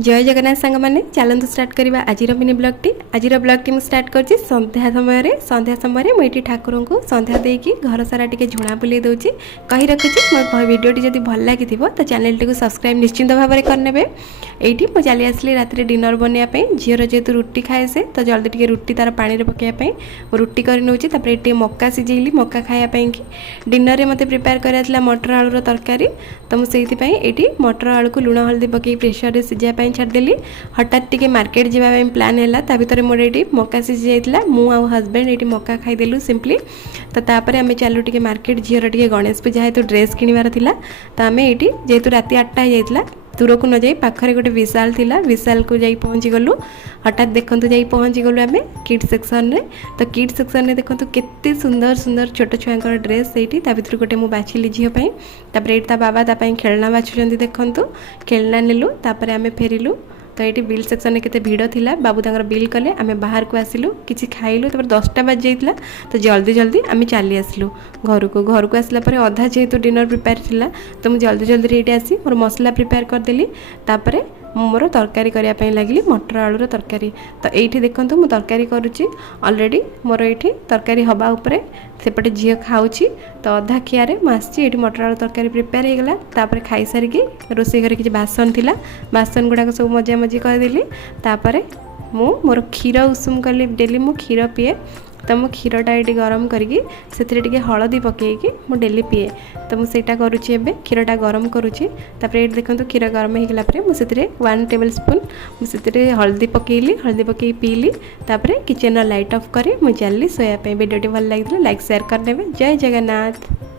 जय जगन्नाथ सांग मैंने चलतु स्टार्ट करवा आज मिनी ब्लॉगटी आज ब्लॉगटी मुझे स्टार्ट कर संध्या समय मुझे ठाकुर को संध्या देकी घर सारा टे झुणा बुले दूसरी कही रखुच्छी मो भिडियोटी जब भल लगी तो चैनल टी सब्सक्राइब निश्चिंत भाव में करने ये मुझे चली आसली रात डिनर बनवाई झीर जेहेतु रुटी खाए से तो जल्दी टे रुटी तार पानी में पकाइवाई रुटी कर नौची मक्का सिझेली मक्का खायापाई कि डिनर में मत प्रिपेयर कराइला मटर आलूर तरकारी तो मुझे ये मटर आलू को लुण हल्दी पकई प्रेसर सिझाई छाड़देली हठात टिके मार्केट जावाई प्लान है भितर मोर ये मक्का सिझी जाता मु आ हजबैंड ये मक्का खाईदेलु सिंपली तो तापर आम चलू टे मार्केट झीर टे गणेश पूजा हेतु ड्रेस किणवार था तो आम ये जेहेतु रात 8टा हो जाता दूर को न जाई पाखरे गोटे विशाल थिला विशाल को जाई पहुँची गलु हठात देखंतु जाई पहुँची गलु आम किड सेक्शन रे तो किड सेक्शन रे देखंतु केते सुंदर सुंदर छोट छुआंकर ड्रेस सेठी ता भितर गोटे मु बाछिली झियो पई तापर एटा बाबा ता पई खेलना बाछुचंदी देखंतु खेलना नेलु तापर आम फेरिलु तो ये बिल सेक्शन में केते भीड़ थिला बाबू तांकर बिल कले आम बाहर को आसिलु किछि खाइलु तापर 10टा बाज जाइतला तो जल्दी जल्दी आम चली आसलु घर को आसला परे अधा जेहेतु डिनर प्रिपेयर थिला तो मुझे जल्दी जल्दी ये आसी मोर मसला प्रिपेयर करदेली तापर मोर तरकारी करने लगिली मटर आलूर तरकारी तो ये देखो मु तरकारी करुच्ची ऑलरेडी मोर ये तरकारी हवा उपरे सेपटे झील खाऊँगी तो अधा खियारे मुझे ये मटर आलू तरकारी प्रिपेयर हो गला तापर खाई सारिकी रोषे घर किसी बासन थिला बासन गुड़ाक सब मजा मजी करदेली तापर मु मोर क्षीर उषुम कली डेली मु क्षीर पीए तो मु क्षीरटा ये गरम करके हलदी पकईकि मु डेली पीए तो मुझे करुच्ची एबे क्षीरटा गरम करुच्ची तापर ये देखो क्षीर गरम हो गला मुझे 1 टेबल स्पून मुझे हल्दी पकईली हल्दी पकई पीली तापर किचन लाइट ऑफ करी मुझे चलली सोयापाई वीडियोटी भल लगी लाइक शेयर करने जय जगन्नाथ।